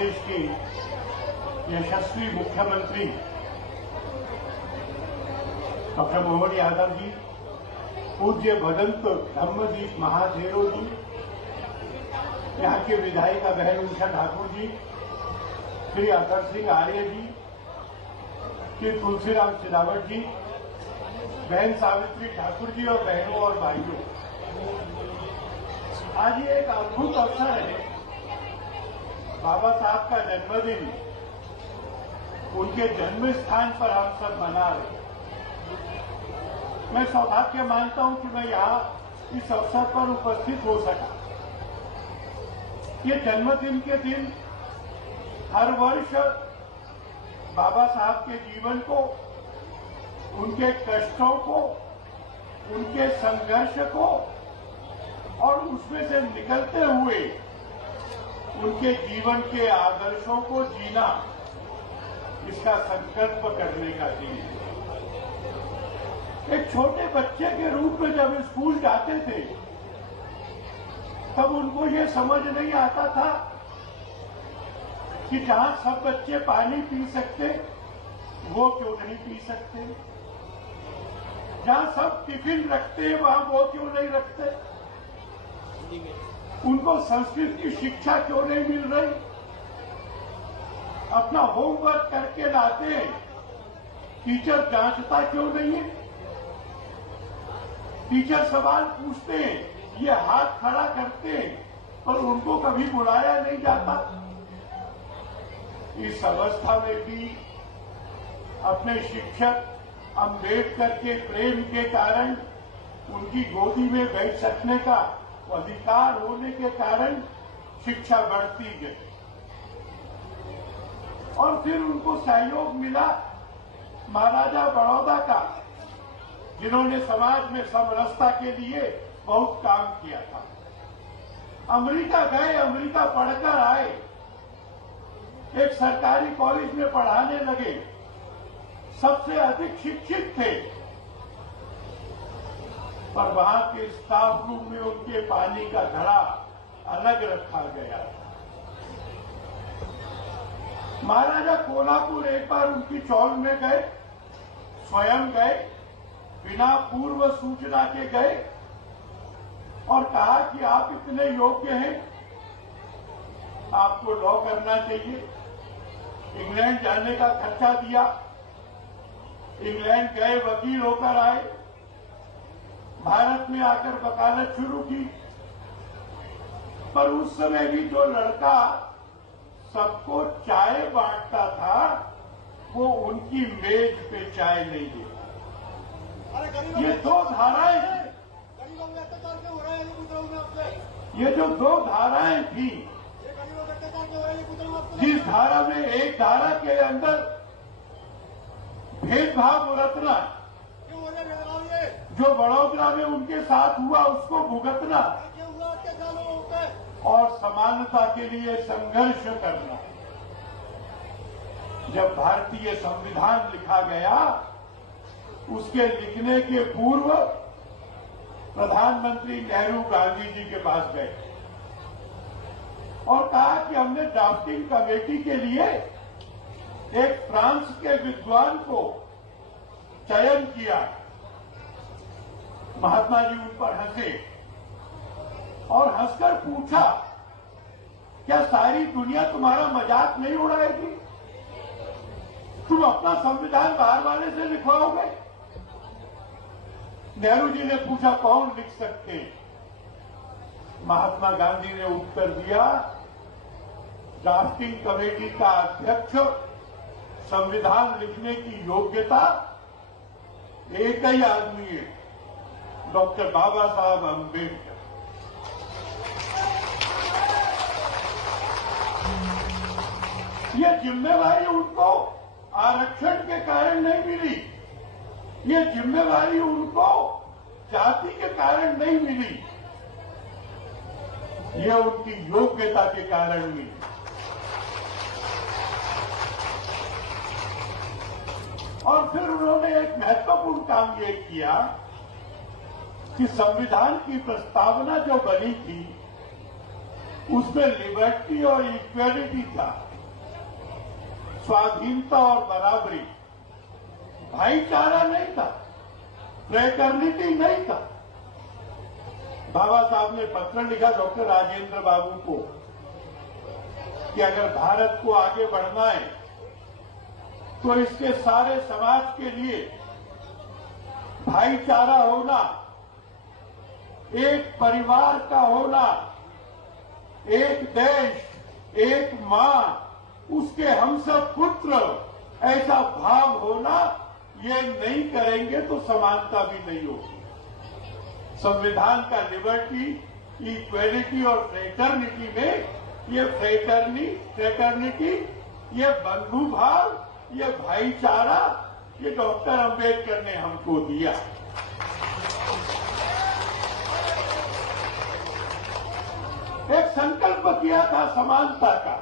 प्रदेश के यशस्वी मुख्यमंत्री डॉक्टर मोहन यादव जी, पूज्य भदंत धम्मदीप महाथेरो जी, यहाँ के विधायिका बहन उषा ठाकुर जी, श्री आदर्श सिंह आर्य जी, श्री तुलसीराम सिलावट जी, बहन सावित्री ठाकुर जी और बहनों और भाइयों, आज ये एक अद्भुत अवसर है। बाबा साहब का जन्मदिन उनके जन्म स्थान पर हम सब मना रहे हैं। मैं सौभाग्य मानता हूं कि मैं यहाँ इस अवसर पर उपस्थित हो सका। ये जन्मदिन के दिन हर वर्ष बाबा साहब के जीवन को, उनके कष्टों को, उनके संघर्ष को और उसमें से निकलते हुए उनके जीवन के आदर्शों को जीना, इसका संकल्प करने का दिन है। एक छोटे बच्चे के रूप में जब स्कूल जाते थे तब उनको ये समझ नहीं आता था कि जहां सब बच्चे पानी पी सकते वो क्यों नहीं पी सकते, जहां सब टिफिन रखते वहां वो क्यों नहीं रखते, उनको संस्कृत की शिक्षा क्यों नहीं मिल रही, अपना होमवर्क करके लाते टीचर जांचता क्यों नहीं है, टीचर सवाल पूछते हैं, ये हाथ खड़ा करते हैं पर उनको कभी बुलाया नहीं जाता। इस अवस्था में भी अपने शिक्षक अम्बेडकर के प्रेम के कारण, उनकी गोदी में बैठ सकने का अधिकार होने के कारण शिक्षा बढ़ती गई और फिर उनको सहयोग मिला महाराजा बड़ौदा का, जिन्होंने समाज में समरसता के लिए बहुत काम किया था। अमेरिका गए, अमेरिका पढ़कर आए, एक सरकारी कॉलेज में पढ़ाने लगे, सबसे अधिक शिक्षित थे, पर वहां के स्टाफ रूम में उनके पानी का घड़ा अलग रखा गया। महाराजा कोल्हापुर एक बार उनकी चौल में गए, स्वयं गए, बिना पूर्व सूचना के गए और कहा कि आप इतने योग्य हैं, आपको लॉ करना चाहिए। इंग्लैंड जाने का खर्चा दिया, इंग्लैंड गए, वकील होकर आए, भारत में आकर वकालत शुरू की। पर उस समय भी जो लड़का सबको चाय बांटता था वो उनकी मेज पे चाय नहीं देता। ये दो धाराएं थी, ये जो दो धाराएं थी, जिस धारा में एक धारा के अंदर भेदभाव बरतना, जो बड़ौदा में उनके साथ हुआ उसको भुगतना और समानता के लिए संघर्ष करना। जब भारतीय संविधान लिखा गया, उसके लिखने के पूर्व प्रधानमंत्री नेहरू गांधी जी के पास गए और कहा कि हमने ड्राफ्टिंग कमेटी के लिए एक फ्रांस के विद्वान को चयन किया। महात्मा जी उन पर हंसे और हंसकर पूछा, क्या सारी दुनिया तुम्हारा मजाक नहीं उड़ाएगी? तुम अपना संविधान बाहर वाले से लिखवाओगे? नेहरू जी ने पूछा, कौन लिख सकते? महात्मा गांधी ने उत्तर दिया, ड्राफ्टिंग कमेटी का अध्यक्ष, संविधान लिखने की योग्यता एक ही आदमी है, डॉक्टर बाबा साहब अम्बेडकर। ये जिम्मेवारी उनको आरक्षण के कारण नहीं मिली, ये जिम्मेवारी उनको जाति के कारण नहीं मिली, ये उनकी योग्यता के कारण मिली। और फिर उन्होंने एक महत्वपूर्ण काम ये किया कि संविधान की प्रस्तावना जो बनी थी उसमें लिबर्टी और इक्वालिटी था। स्वाधीनता और बराबरी, भाईचारा नहीं था, फ्रेटर्निटी नहीं था। बाबा साहब ने पत्र लिखा डॉक्टर राजेंद्र बाबू को कि अगर भारत को आगे बढ़ना है तो इसके सारे समाज के लिए भाईचारा होना, एक परिवार का होना, एक देश, एक मां, उसके हम सब पुत्र, ऐसा भाव होना, ये नहीं करेंगे तो समानता भी नहीं होगी। संविधान का लिबर्टी, इक्वेलिटी और फ्रेटर्निटी में ये फ्रेटर्निटी, ये बंधुभाव, ये भाईचारा, ये डॉक्टर अंबेडकर ने हमको दिया। एक संकल्प किया था समानता का,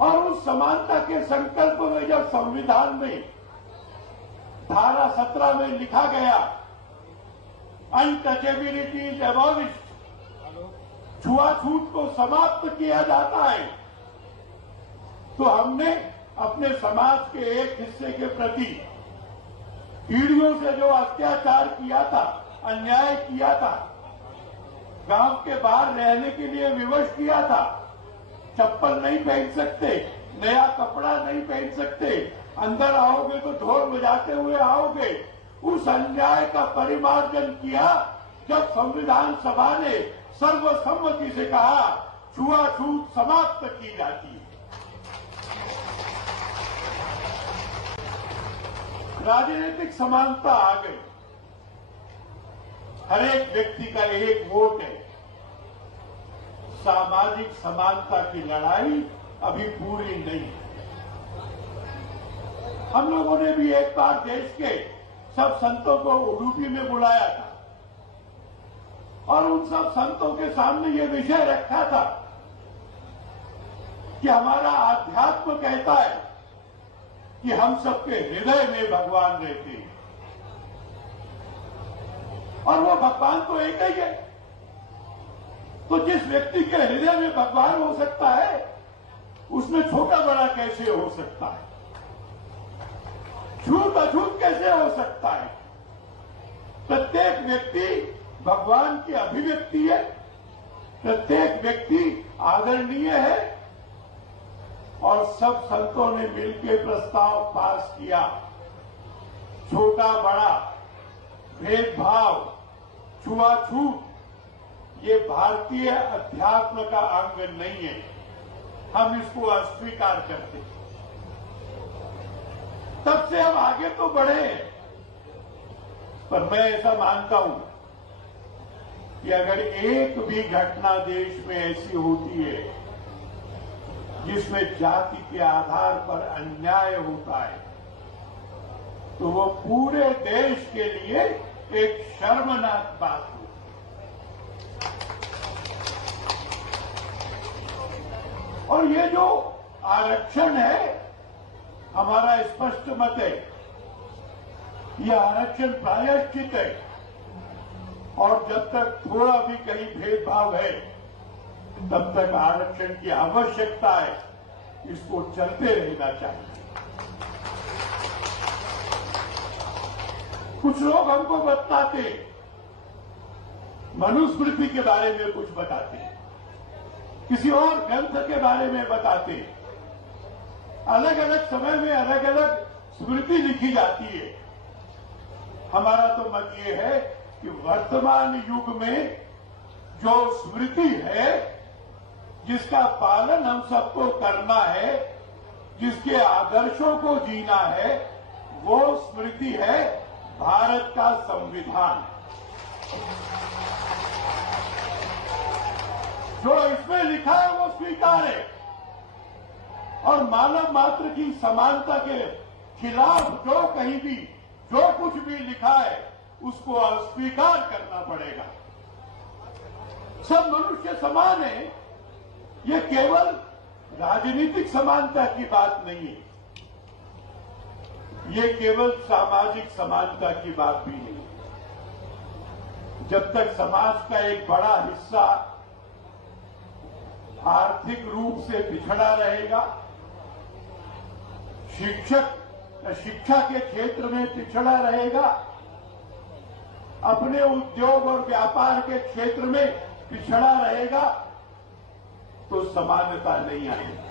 और उस समानता के संकल्प में जब संविधान में धारा 17 में लिखा गया अनटचेबिलिटी इज एबॉलिश्ड, छुआछूत को समाप्त किया जाता है, तो हमने अपने समाज के एक हिस्से के प्रति पीढ़ियों से जो अत्याचार किया था, अन्याय किया था, गांव के बाहर रहने के लिए विवश किया था, चप्पल नहीं पहन सकते, नया कपड़ा नहीं पहन सकते, अंदर आओगे तो ढोल बजाते हुए आओगे, उस अन्याय का परिमार्जन किया जब संविधान सभा ने सर्वसम्मति से कहा छुआछूत समाप्त की जाती है। राजनीतिक समानता आ गई, हर एक व्यक्ति का एक वोट है। सामाजिक समानता की लड़ाई अभी पूरी नहीं है। हम लोगों ने भी एक बार देश के सब संतों को उडुपी में बुलाया था और उन सब संतों के सामने ये विषय रखा था कि हमारा आध्यात्म कहता है कि हम सबके हृदय में भगवान रहते हैं, और वो भगवान तो एक ही है। तो जिस व्यक्ति के हृदय में भगवान हो सकता है, उसमें छोटा बड़ा कैसे हो सकता है, छूत अछूत कैसे हो सकता है? प्रत्येक व्यक्ति भगवान की अभिव्यक्ति है, प्रत्येक व्यक्ति आदरणीय है, और सब संतों ने मिलकर प्रस्ताव पास किया। छोटा बड़ा, भेदभाव, छुआछूत, ये भारतीय अध्यात्म का अंग नहीं है, हम इसको अस्वीकार करते हैं। तब से हम आगे तो बढ़े हैं, पर मैं ऐसा मानता हूं कि अगर एक भी घटना देश में ऐसी होती है जिसमें जाति के आधार पर अन्याय होता है, तो वो पूरे देश के लिए एक शर्मनाक बात होती है। और ये जो आरक्षण है, हमारा स्पष्ट मत है, यह आरक्षण प्रायश्चित है, और जब तक थोड़ा भी कहीं भेदभाव है तब तक आरक्षण की आवश्यकता है, इसको चलते रहना चाहिए। कुछ लोग हमको बताते, मनुस्मृति के बारे में कुछ बताते, किसी और ग्रंथ के बारे में बताते, अलग अलग समय में अलग अलग स्मृति लिखी जाती है। हमारा तो मत ये है कि वर्तमान युग में जो स्मृति है, जिसका पालन हम सबको करना है, जिसके आदर्शों को जीना है, वो स्मृति है भारत का संविधान। जो इसमें लिखा है वो स्वीकार है, और मानव मात्र की समानता के खिलाफ जो कहीं भी जो कुछ भी लिखा है उसको अस्वीकार करना पड़ेगा। सब मनुष्य समान है, ये केवल राजनीतिक समानता की बात नहीं है, ये केवल सामाजिक समानता की बात भी नहीं है। जब तक समाज का एक बड़ा हिस्सा आर्थिक रूप से पिछड़ा रहेगा, शिक्षा के क्षेत्र में पिछड़ा रहेगा, अपने उद्योग और व्यापार के क्षेत्र में पिछड़ा रहेगा, तो समानता नहीं आएगी।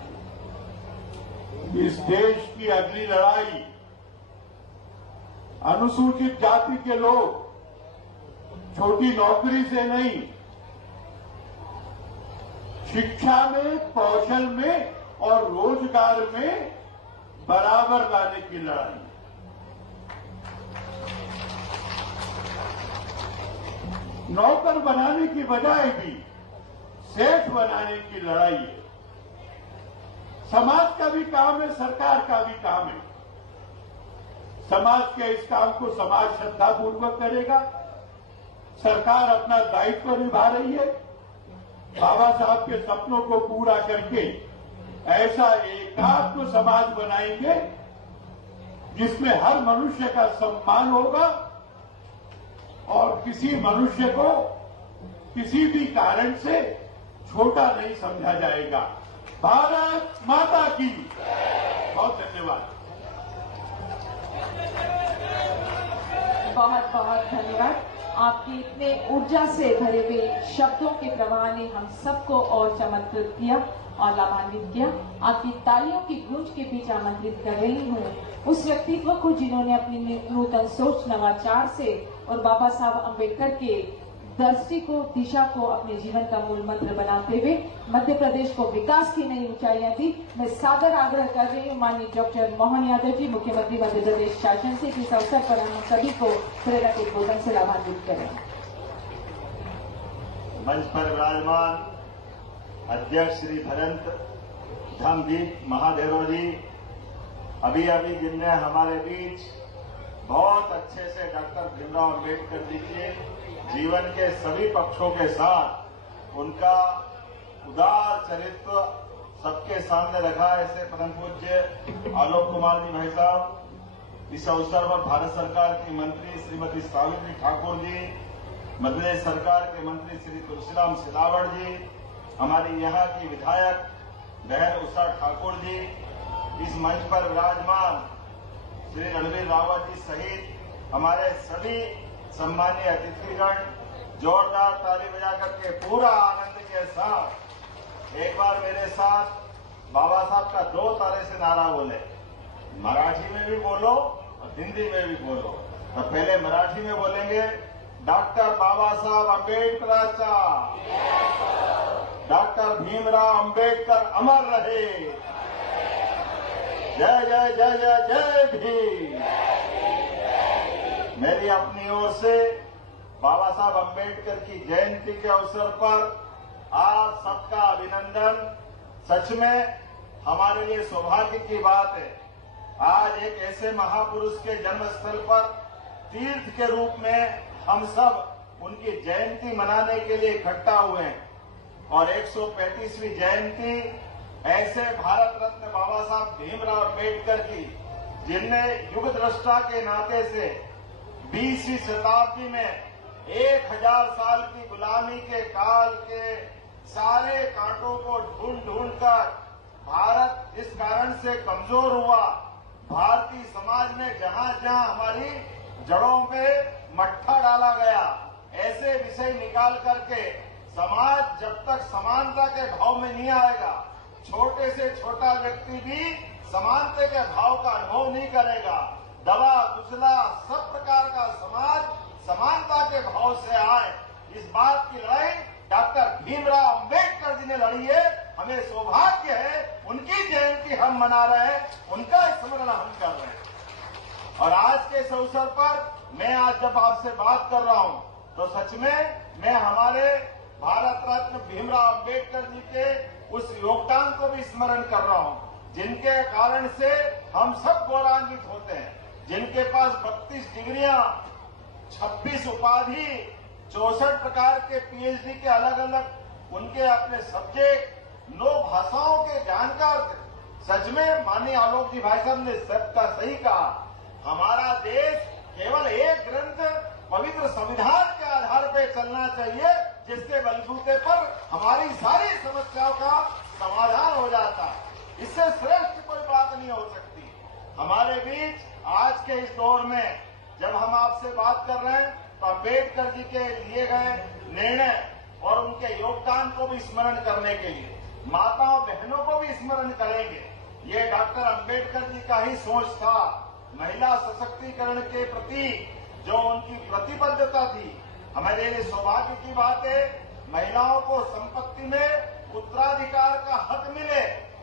इस देश की अगली लड़ाई अनुसूचित जाति के लोग छोटी नौकरी से नहीं, शिक्षा में, कौशल में और रोजगार में बराबर लाने की लड़ाई। नौकर बनाने की बजाय भी सेठ बनाने की लड़ाई है। समाज का भी काम है, सरकार का भी काम है। समाज के इस काम को समाज श्रद्धापूर्वक करेगा। सरकार अपना दायित्व निभा रही है। बाबा साहब के सपनों को पूरा करके ऐसा एकात्म समाज बनाएंगे जिसमें हर मनुष्य का सम्मान होगा और किसी मनुष्य को किसी भी कारण से छोटा नहीं समझा जाएगा। भारत माता की बहुत धन्यवाद। बहुत बहुत धन्यवाद। आपके इतने ऊर्जा से भरे हुए शब्दों के प्रवाह ने हम सबको और चमत्कृत किया और लाभान्वित किया। आपकी तालियों की गूंज के बीच आमंत्रित कर रही हूँ उस व्यक्तित्व को जिन्होंने अपनी नूतन सोच, नवाचार से और बाबा साहब अम्बेडकर के दृष्टि को, दिशा को अपने जीवन का मूल मंत्र बनाते हुए मध्य प्रदेश को विकास की नई ऊंचाइयां दी। मैं सादर आग्रह कर रही हूँ माननीय डॉक्टर मोहन यादव जी, मुख्यमंत्री मध्य प्रदेश शासन से, इस अवसर पर हम सभी को प्रेरक उद्बोधन से लाभान्वित करें। मंच पर विराजमान अध्यक्ष श्री भरत धमदीप महादेव जी, अभी जिनने हमारे बीच बहुत अच्छे से डॉक्टर भीमराव अम्बेडकर जी के जीवन के सभी पक्षों के साथ उनका उदार चरित्र सबके सामने रखा। ऐसे परम पूज्य आलोक कुमार जी भाई साहब, इस अवसर पर भारत सरकार की मंत्री श्रीमती सावित्री ठाकुर जी, मध्य प्रदेश सरकार के मंत्री श्री तुलसीराम सिलावट जी, हमारी यहाँ की विधायक बहन उषा ठाकुर जी, इस मंच पर विराजमान श्री रणवीर रावत जी सहित हमारे सभी सम्मानीय अतिथिगण, जोरदार ताली बजा करके पूरा आनंद के साथ एक बार मेरे साथ बाबा साहब का 2 तारे से नारा बोले। मराठी में भी बोलो और हिंदी में भी बोलो। तो पहले मराठी में बोलेंगे, डॉक्टर बाबा साहब अम्बेडकरांचा, डॉक्टर भीमराव अम्बेडकर अमर रहे। जय जय जय जय जय भीम। मेरी अपनी ओर से बाबा साहब अम्बेडकर की जयंती के अवसर पर आप सबका अभिनंदन। सच में हमारे लिए सौभाग्य की बात है, आज एक ऐसे महापुरुष के जन्मस्थल पर तीर्थ के रूप में हम सब उनकी जयंती मनाने के लिए इकट्ठा हुए हैं। और 135वीं जयंती ऐसे भारत रत्न बाबा साहब भीमराव अम्बेडकर की, जिनने युग दृष्टा के नाते से 20वीं शताब्दी में 1000 साल की गुलामी के काल के सारे कांटों को ढूंढ कर भारत जिस कारण से कमजोर हुआ, भारतीय समाज में जहां जहां हमारी जड़ों पे मट्ठा डाला गया, ऐसे विषय निकाल करके समाज जब तक समानता के भाव में नहीं आएगा, छोटे से छोटा व्यक्ति भी समानता के भाव का अनुभव नहीं करेगा। दबा कुचला सब प्रकार का समाज समानता के भाव से आए, इस बात की लड़ाई डॉक्टर भीमराव अम्बेडकर जी ने लड़ी है। हमें सौभाग्य है, उनकी जयंती हम मना रहे हैं, उनका स्मरण हम कर रहे हैं। और आज के इस अवसर पर मैं आज जब आपसे बात कर रहा हूं तो सच में मैं हमारे भारत रत्न भीमराव अम्बेडकर जी के उस योगदान को भी स्मरण कर रहा हूं, जिनके कारण से हम सब गौरवान्वित होते हैं, जिनके पास 32 डिग्रियां, 26 उपाधि, 64 प्रकार के पीएचडी के अलग अलग उनके अपने सब्जेक्ट, 9 भाषाओं के जानकार थे। सच में माननीय आलोक जी भाई साहब ने सबका सही कहा, हमारा देश केवल एक ग्रंथ पवित्र संविधान के आधार पर चलना चाहिए, जिसके बलबूते पर हमारी सारी समस्याओं का समाधान हो जाता। इससे श्रेष्ठ कोई बात नहीं हो सकती। हमारे बीच आज के इस दौर में जब हम आपसे बात कर रहे हैं तो अम्बेडकर जी के लिए गए निर्णय और उनके योगदान को भी स्मरण करने के लिए माताओं बहनों को भी स्मरण करेंगे। ये डॉक्टर अम्बेडकर जी का ही सोच था। महिला सशक्तिकरण के प्रति जो उनकी प्रतिबद्धता थी, हमारे लिए सौभाग्य की बात है महिलाओं को संपत्ति में उत्तराधिकार का हक मिले,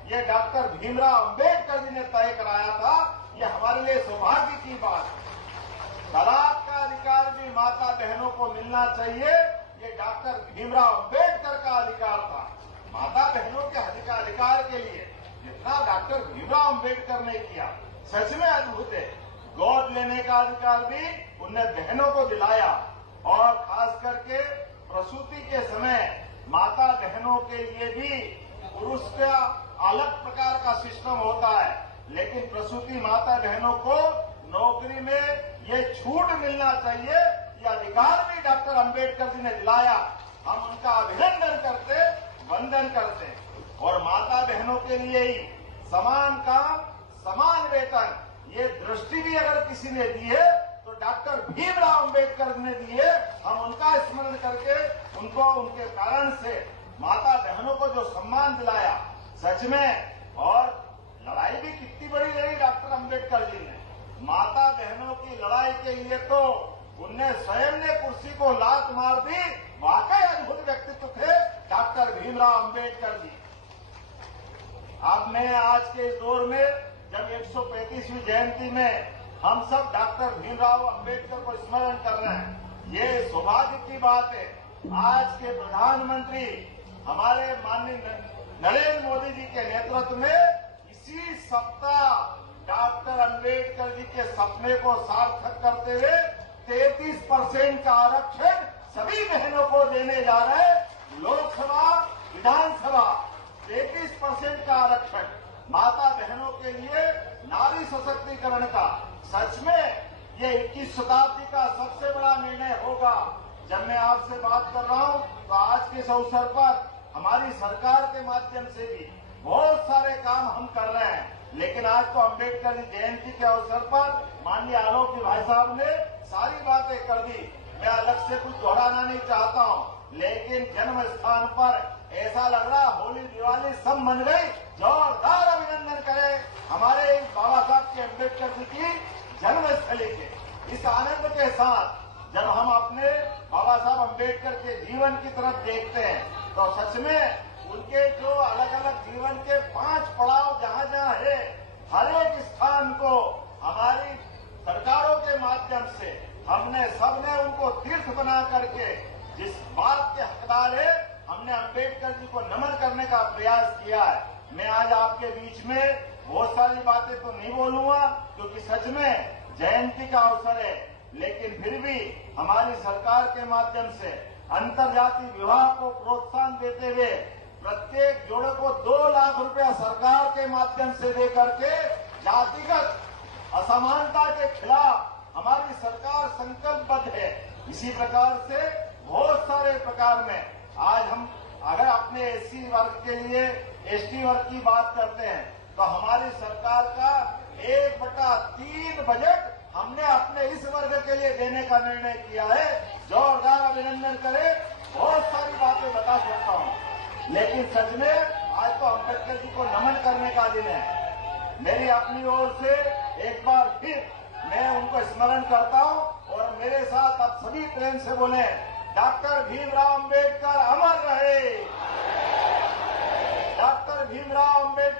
ये डॉक्टर भीमराव अम्बेडकर जी ने तय कराया था। ये हमारे लिए सौभाग्य की बात है। तलाक का अधिकार भी माता बहनों को मिलना चाहिए, ये डॉक्टर भीमराव अम्बेडकर का अधिकार था। माता बहनों के अधिकार के लिए जितना डॉक्टर भीमराव अम्बेडकर ने किया सच में अद्भुत है। गोद लेने का अधिकार भी उनने बहनों को दिलाया और खास करके प्रसूति के समय माता बहनों के लिए भी पुरुष का अलग प्रकार का सिस्टम होता है, लेकिन प्रसूति माता बहनों को नौकरी में ये छूट मिलना चाहिए, ये अधिकार भी डॉक्टर अम्बेडकर जी ने दिलाया। हम उनका अभिनंदन करते, वंदन करते। और माता बहनों के लिए ही समान काम समान वेतन, ये दृष्टि भी अगर किसी ने दी है तो डॉक्टर भीमराव अम्बेडकर ने दी है। हम उनका स्मरण करके उनको उनके कारण से माता बहनों को जो सम्मान दिलाया सच में, और लड़ाई भी कितनी बड़ी लड़ी डॉक्टर अम्बेडकर जी ने। माता बहनों की लड़ाई के लिए तो उनने स्वयं ने कुर्सी को लात मार दी। वाकई अद्भुत व्यक्तित्व थे डॉक्टर भीमराव अम्बेडकर जी। अब मैं आज के इस दौर में जब 135वीं जयंती में हम सब डॉक्टर भीमराव अम्बेडकर को स्मरण कर रहे हैं, ये सौभाग्य की बात है। आज के प्रधानमंत्री हमारे माननीय नरेंद्र मोदी जी के नेतृत्व में इसी सप्ताह डॉक्टर अम्बेडकर जी के सपने को सार्थक करते हुए 33% का आरक्षण सभी बहनों को देने जा रहे हैं। लोकसभा विधानसभा 33% का आरक्षण माता बहनों के लिए नारी सशक्तिकरण का सच में ये 21 शताब्दी का सबसे बड़ा निर्णय होगा। जब मैं आपसे बात कर रहा हूं तो आज के इस अवसर पर हमारी सरकार के माध्यम से भी बहुत सारे काम हम कर रहे हैं, लेकिन आज तो अम्बेडकर जी जयंती के अवसर पर माननीय आलोक जी भाई साहब ने सारी बातें कर दी। मैं अलग से कुछ दोहराना नहीं चाहता हूं, लेकिन जन्म स्थान पर ऐसा लग रहा होली दिवाली सब मन गई। जोरदार अभिनंदन करें हमारे बाबा साहब के अम्बेडकर जी की जन्मस्थली के। इस आनंद के साथ जब हम अपने बाबा साहब अम्बेडकर के जीवन की तरफ देखते हैं तो सच में उनके जो अलग अलग जीवन के 5 पड़ाव जहां जहां है, हर एक स्थान को हमारी सरकारों के माध्यम से हमने सबने उनको तीर्थ बना करके जिस बात के हकदार है, हमने अम्बेडकर जी को नमन करने का प्रयास किया है। मैं आज आपके बीच में बहुत सारी बातें तो नहीं बोलूंगा क्योंकि सच में जयंती का अवसर है, लेकिन फिर भी हमारी सरकार के माध्यम से अंतर्जातीय विवाह को प्रोत्साहन देते हुए प्रत्येक जोड़े को 2 लाख रुपया सरकार के माध्यम से देकर के जातिगत असमानता के खिलाफ हमारी सरकार संकल्पबद्ध है। इसी प्रकार से बहुत सारे प्रकार में आज हम अगर अपने एससी वर्ग के लिए एसटी वर्ग की बात करते हैं तो हमारी सरकार का 1/3 बजट हमने अपने इस वर्ग के लिए देने का निर्णय किया है। जोरदार अभिनंदन करें। बहुत सारी बातें बता सकता हूं, लेकिन सच में आज तो अम्बेडकर जी को नमन करने का दिन है। मेरी अपनी ओर से एक बार फिर मैं उनको स्मरण करता हूं और मेरे साथ आप सभी प्रेम से बोले, डॉक्टर भीमराव अम्बेडकर